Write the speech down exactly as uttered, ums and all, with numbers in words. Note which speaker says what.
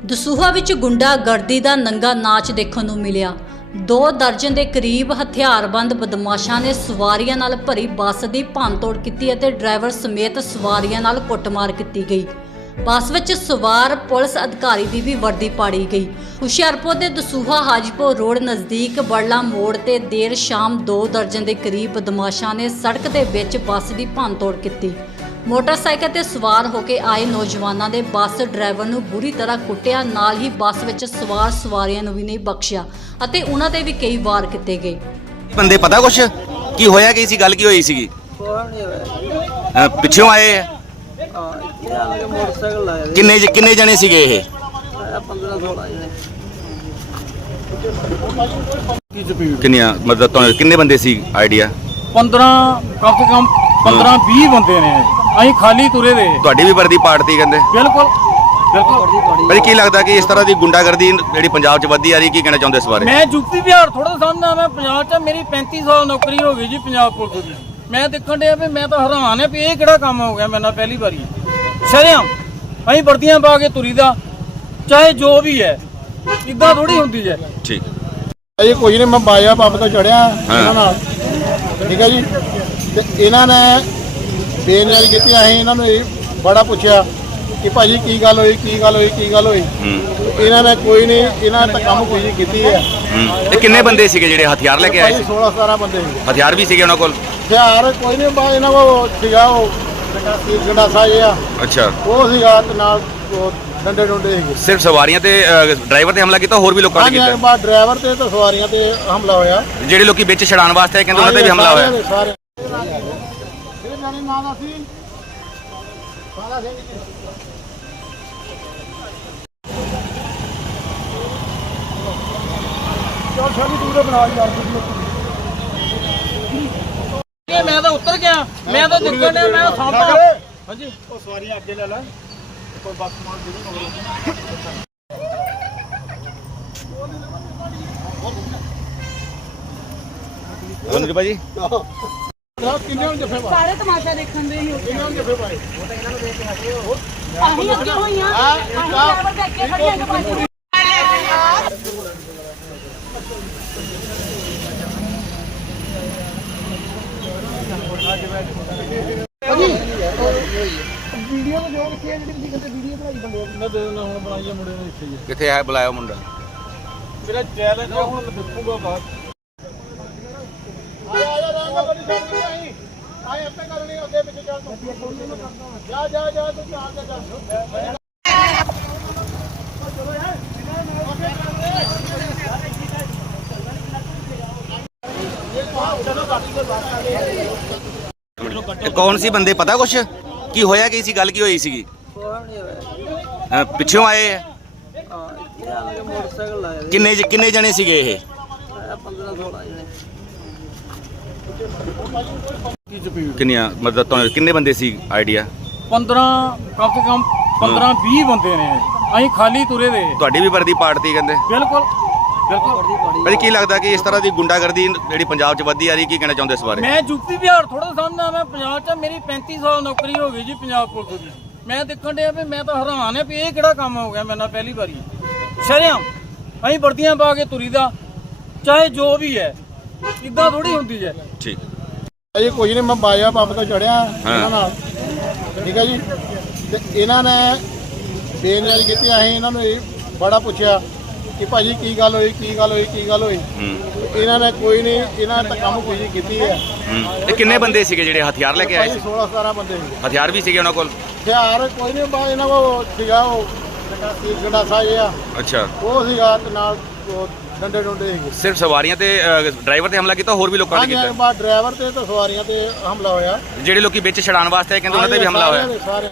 Speaker 1: ਦਸੂਹਾ ਵਿੱਚ ਗੁੰਡਾਗਰਦੀ ਦਾ ਨੰਗਾ ਨਾਚ ਦੇਖਣ ਨੂੰ ਮਿਲਿਆ। ਦੋ ਦਰਜਨ ਦੇ ਕਰੀਬ ਹਥਿਆਰਬੰਦ ਬਦਮਾਸ਼ਾਂ ਨੇ ਸਵਾਰੀਆਂ ਨਾਲ ਭਰੀ ਬੱਸ ਦੀ ਭੰਨਤੋੜ ਕੀਤੀ ਅਤੇ ਡਰਾਈਵਰ ਸਮੇਤ ਸਵਾਰੀਆਂ ਨਾਲ ਕੁੱਟਮਾਰ ਕੀਤੀ ਗਈ। ਬੱਸ ਵਿੱਚ ਸਵਾਰ ਪੁਲਿਸ ਅਧਿਕਾਰੀ ਦੀ ਵੀ ਵਰਦੀ ਪਾੜੀ ਗਈ। ਹੁਸ਼ਿਆਰਪੁਰ ਦੇ ਦਸੂਹਾ ਹਾਜੀਪੁਰ ਰੋਡ ਨਜ਼ਦੀਕ ਬੜਲਾ ਮੋੜ ਤੇ ਦੇਰ ਸ਼ਾਮ ਦੋ ਦਰਜਨ ਦੇ ਕਰੀਬ ਬਦਮਾਸ਼ਾਂ ਨੇ ਸੜਕ ਦੇ ਵਿੱਚ ਬੱਸ ਦੀ ਭੰਨਤੋੜ ਕੀਤੀ। ਮੋਟਰਸਾਈਕਲ ਤੇ ਸਵਾਰ ਹੋ ਕੇ ਆਏ ਨੌਜਵਾਨਾਂ ਨੇ ਬੱਸ ਡਰਾਈਵਰ ਨੂੰ ਬੁਰੀ ਤਰ੍ਹਾਂ ਕੁੱਟਿਆ, ਨਾਲ ਹੀ ਬੱਸ ਵਿੱਚ ਸਵਾਰ ਸਵਾਰੀਆਂ ਨੂੰ ਵੀ ਨਹੀਂ ਬਖਸ਼ਿਆ ਅਤੇ ਉਹਨਾਂ ਤੇ ਵੀ ਕਈ ਵਾਰ ਕੀਤੇ ਗਏ।
Speaker 2: ਬੰਦੇ ਪਤਾ ਕੁਛ ਕੀ ਹੋਇਆ, ਕੀ ਸੀ ਗੱਲ, ਕੀ ਹੋਈ ਸੀਗੀ? ਅਹ ਪਿੱਛੋਂ ਆਏ ਆ?
Speaker 3: मोटरसाइकिल लाया
Speaker 2: ਕਿੰਨੇ ਕਿੰਨੇ ਜਣੇ ਸੀਗੇ ਇਹ?
Speaker 3: पंद्रह सोलह जने।
Speaker 2: ਕਿੰਨੀਆਂ ਮਤਲਬ ਤੁਹਾਨੂੰ ਕਿੰਨੇ ਬੰਦੇ ਸੀ ਆਈਡੀਆ?
Speaker 4: पंद्रह कम से कम पंद्रह बीस बंदे ने। अं खाली तुरे दे।
Speaker 2: ਤੁਹਾਡੀ ਵੀ ਵਰਦੀ ਪਾੜਤੀ ਕਹਿੰਦੇ?
Speaker 4: बिल्कुल बिल्कुल।
Speaker 2: ਭਾਈ ਕੀ ਲੱਗਦਾ ਕਿ ਇਸ ਤਰ੍ਹਾਂ ਦੀ ਗੁੰਡਾਗਰਦੀ ਜਿਹੜੀ ਪੰਜਾਬ 'ਚ ਵੱਧਦੀ ਆ ਰਹੀ, ਕੀ ਕਹਿਣਾ ਚਾਹੁੰਦੇ ਇਸ ਬਾਰੇ?
Speaker 4: मैं यूपी बिहार थोड़ा समझना, मैं पंजाब च मेरी पैंतीस साल नौकरी हो गई जी पंजाब पुलिस की। मैं देखण डया भी मैं तो हैरान है भी ये किहड़ा काम हो गया मेरे नाल पहली बारी। शरेआम अं वर्दियां पा के तुरी दा, चाहे जो भी है, इदां थोड़ी हुंदी है।
Speaker 2: ठीक
Speaker 5: ਇਹ ਕੁਝ ਨਹੀਂ, ਮੈਂ ਬਾਜਾ ਪੰਪ ਤੋਂ ਚੜਿਆ ਇਹਨਾਂ ਨਾਲ, ਠੀਕ ਹੈ ਜੀ। ਤੇ ਇਹਨਾਂ ਨੇ ਬੇਨਿਆਰੀ ਕੀਤੀ। ਅਸੀਂ ਇਹਨਾਂ ਨੂੰ ਇਹ ਬੜਾ ਪੁੱਛਿਆ ਕਿ ਭਾਜੀ ਕੀ ਗੱਲ ਹੋਈ, ਕੀ ਗੱਲ ਹੋਈ, ਕੀ ਗੱਲ ਹੋਈ। ਇਹਨਾਂ ਨੇ ਕੋਈ ਨਹੀਂ, ਇਹਨਾਂ ਨੇ ਤਾਂ ਕੰਮ ਕੋਈ ਨਹੀਂ ਕੀਤੀ ਹੈ।
Speaker 2: ਇਹ ਕਿੰਨੇ ਬੰਦੇ ਸੀਗੇ ਜਿਹੜੇ ਹਥਿਆਰ ਲੈ ਕੇ ਆਏ ਸੀ?
Speaker 5: ਸੋਲਾਂ ਸਤਾਰਾਂ ਬੰਦੇ ਸੀ।
Speaker 2: ਹਥਿਆਰ ਵੀ ਸੀਗੇ ਉਹਨਾਂ ਕੋਲ?
Speaker 5: ਹਥਿਆਰ ਕੋਈ ਨਹੀਂ, ਬਾ ਇਹਨਾਂ ਕੋਲ ਸੀਗਾ ਉਹ ਗੰਡਾਸਾ ਜਿਹਾ,
Speaker 2: ਅੱਛਾ।
Speaker 5: ਉਹ ਸੀਗਾ ਤੇ ਨਾਲ ਉਹ ਡੰਡੇ ਡੁੰਡੇ ਸੀਗੇ।
Speaker 2: ਸਿਰਫ ਸਵਾਰੀਆਂ ਤੇ ਡਰਾਈਵਰ ਤੇ ਹਮਲਾ ਕੀਤਾ, ਹੋਰ ਵੀ ਲੋਕਾਂ ਨੇ
Speaker 5: ਹਾਂਜੀ,
Speaker 2: ਕੀਤਾ?
Speaker 5: ਬਾ ਡਰਾਈਵਰ ਤੇ ਤੇ ਸਵਾਰੀਆਂ ਤੇ ਹਮਲਾ ਹੋਇਆ।
Speaker 2: ਜਿਹੜੇ ਲੋਕੀ ਵਿੱਚ ਛਡਾਣ ਵਾਸਤੇ ਆਏ ਕਹਿੰਦੇ ਉਹਨਾਂ ਤੇ ਵੀ ਹਮਲਾ ਹੋਇਆ?
Speaker 5: ਸਾਰੇ ਇਹ ਜਾਨੇ ਨਾਂ ਦਾ ਸੀ ਸਾਰਾ ਸਿੰਘ ਜੀ। ਚਲ ਸਾਡੀ ਦੂਰੇ ਬਣਾ ਯਾਰ
Speaker 4: ये मैं तो उतर गया, मैं तो दिक्कत है, मैं सामने। हाँ जी,
Speaker 5: ਉਹ ਸਵਾਰੀਆਂ ਅੱਗੇ ਲੈ ਲੈ, ਕੋਈ ਬੱਸ ਮਾਰ ਦੇ
Speaker 2: ਉਹਨੂੰ ਜੀ ਭਾਜੀ
Speaker 5: ਕਿੰਨੇ ਹੁਣ ਜੱਫੇ ਪਾ
Speaker 6: ਸਾਰੇ ਤਮਾਸ਼ਾ ਦੇਖਣ ਦੇ ਹੀ ਹੋ
Speaker 5: ਕਿੰਨੇ ਹੁਣ ਜੱਫੇ ਪਾਏ?
Speaker 6: ਆਹੀ ਅੱਗੇ ਹੋਈਆਂ ਆਹੀ ਡਰਾਈਵਰ ਦੇ ਅੱਗੇ ਖੜੀਆਂ ਕੇ ਬਾਜੂ
Speaker 5: ਵੀਡੀਓ ਤੋਂ ਜੋ ਲਿਖਿਆ ਜਿਹੜੀ ਤੁਸੀਂ ਕਹਿੰਦੇ ਵੀਡੀਓ ਬਣਾਈ ਬੰਦੇ
Speaker 4: मैं दे देना हूं बनाइए मुंडे ने इत्थे जी।
Speaker 2: ਕਿੱਥੇ ਆਇਆ ਬੁਲਾਇਆ ਮੁੰਡਾ?
Speaker 4: मेरा चैलेंज है हुण देखूंगा बात।
Speaker 5: ਆ ਜਾ ਰੰਗ ਬੜੀ ਸਾਹਮਣੇ ਆਈ ਆਏ ਆਪੇ ਕਰਨੀ ਅੱਗੇ ਪਿੱਛੇ ਚੱਲ ਤੂੰ ਜਾ ਜਾ ਜਾ ਤੂੰ ਚਾਰ ਜਾ ਜਾ
Speaker 2: ਇਹ ਕੌਣ ਸੀ ਬੰਦੇ, ਪਤਾ ਕੁਛ ਕੀ ਹੋਇਆ, ਕੀ ਸੀ ਗੱਲ, ਕੀ ਹੋਈ ਸੀਗੀ? ਅਹ ਪਿੱਛੋਂ ਆਏ ਆ?
Speaker 3: मोटरसाइकिल लाया
Speaker 2: ਕਿੰਨੇ ਕਿੰਨੇ ਜਣੇ ਸੀਗੇ ਇਹ?
Speaker 3: पंद्रह सोलह जने।
Speaker 2: ਕਿੰਨੀਆਂ ਮਤਲਬ ਤੁਹਾਨੂੰ ਕਿੰਨੇ ਬੰਦੇ ਸੀ ਆਈਡੀਆ?
Speaker 4: पंद्रह कम से कम पंद्रह बीस बंदे ने। अं खाली तुरे दे।
Speaker 2: ਤੁਹਾਡੀ ਵੀ ਵਰਦੀ ਪਾੜਤੀ ਕਹਿੰਦੇ?
Speaker 4: बिल्कुल बिल्कुल।
Speaker 2: ਭਾਈ ਕੀ ਲੱਗਦਾ ਕਿ ਇਸ ਤਰ੍ਹਾਂ ਦੀ ਗੁੰਡਾਗਰਦੀ ਜਿਹੜੀ ਪੰਜਾਬ 'ਚ ਵੱਧਦੀ ਆ ਰਹੀ, ਕੀ ਕਹਿਣਾ ਚਾਹੁੰਦੇ ਇਸ ਬਾਰੇ?
Speaker 4: मैं यूपी बिहार थोड़ा समझना, मैं पंजाब च मेरी पैंतीस साल नौकरी हो गई जी पंजाब पुलिस की। मैं देखण डया भी मैं तो हैरान है भी ये किहड़ा काम हो गया मेरे नाल पहली बारी। शरेआम अं वर्दियां पा के तुरी दा, चाहे जो भी है, इदां थोड़ी हुंदी है।
Speaker 2: ਠੀਕ
Speaker 5: ਇਹ ਕੁਝ ਨਹੀਂ, ਮੈਂ ਬਾਜਾ ਪੰਪ ਤੋਂ ਚੜਿਆ ਇਹਨਾਂ ਨਾਲ, ਠੀਕ ਹੈ ਜੀ। ਤੇ ਇਹਨਾਂ ਨੇ ਬੇਨਿਆਰੀ ਕੀਤੀ। ਅਸੀਂ ਇਹਨਾਂ ਨੂੰ ਇਹ ਬੜਾ ਪੁੱਛਿਆ ਕਿ ਭਾਜੀ ਕੀ ਗੱਲ ਹੋਈ, ਕੀ ਗੱਲ ਹੋਈ, ਕੀ ਗੱਲ ਹੋਈ। ਇਹਨਾਂ ਨੇ ਕੋਈ ਨਹੀਂ, ਇਹਨਾਂ ਨੇ ਤਾਂ ਕੰਮ ਕੋਈ ਨਹੀਂ ਕੀਤੀ ਹੈ।
Speaker 2: ਇਹ ਕਿੰਨੇ ਬੰਦੇ ਸੀਗੇ ਜਿਹੜੇ ਹਥਿਆਰ ਲੈ ਕੇ ਆਏ ਸੀ?
Speaker 5: ਸੋਲਾਂ ਸਤਾਰਾਂ ਬੰਦੇ ਸੀ।
Speaker 2: ਹਥਿਆਰ ਵੀ ਸੀਗੇ ਉਹਨਾਂ ਕੋਲ?
Speaker 5: ਹਥਿਆਰ ਕੋਈ ਨਹੀਂ, ਬਾ ਇਹਨਾਂ ਕੋਲ ਸੀਗਾ ਉਹ ਗੰਡਾਸਾ ਜਿਹਾ,
Speaker 2: ਅੱਛਾ।
Speaker 5: ਉਹ ਸੀਗਾ ਤੇ ਨਾਲ ਉਹ ਡੰਡੇ ਡੁੰਡੇ ਸੀਗੇ।
Speaker 2: ਸਿਰਫ ਸਵਾਰੀਆਂ ਤੇ ਡਰਾਈਵਰ ਤੇ ਹਮਲਾ ਕੀਤਾ, ਹੋਰ ਵੀ ਲੋਕਾਂ ਨੇ
Speaker 5: ਹਾਂਜੀ,
Speaker 2: ਕੀਤਾ?
Speaker 5: ਬਾ ਡਰਾਈਵਰ ਤੇ ਤੇ ਸਵਾਰੀਆਂ ਤੇ ਹਮਲਾ ਹੋਇਆ।
Speaker 2: ਜਿਹੜੇ ਲੋਕੀ ਵਿੱਚ ਛਡਾਣ ਵਾਸਤੇ ਆਏ ਕਹਿੰਦੇ ਉਹਨਾਂ ਤੇ ਵੀ ਹਮਲਾ ਹੋਇਆ?
Speaker 5: ਸਾਰੇ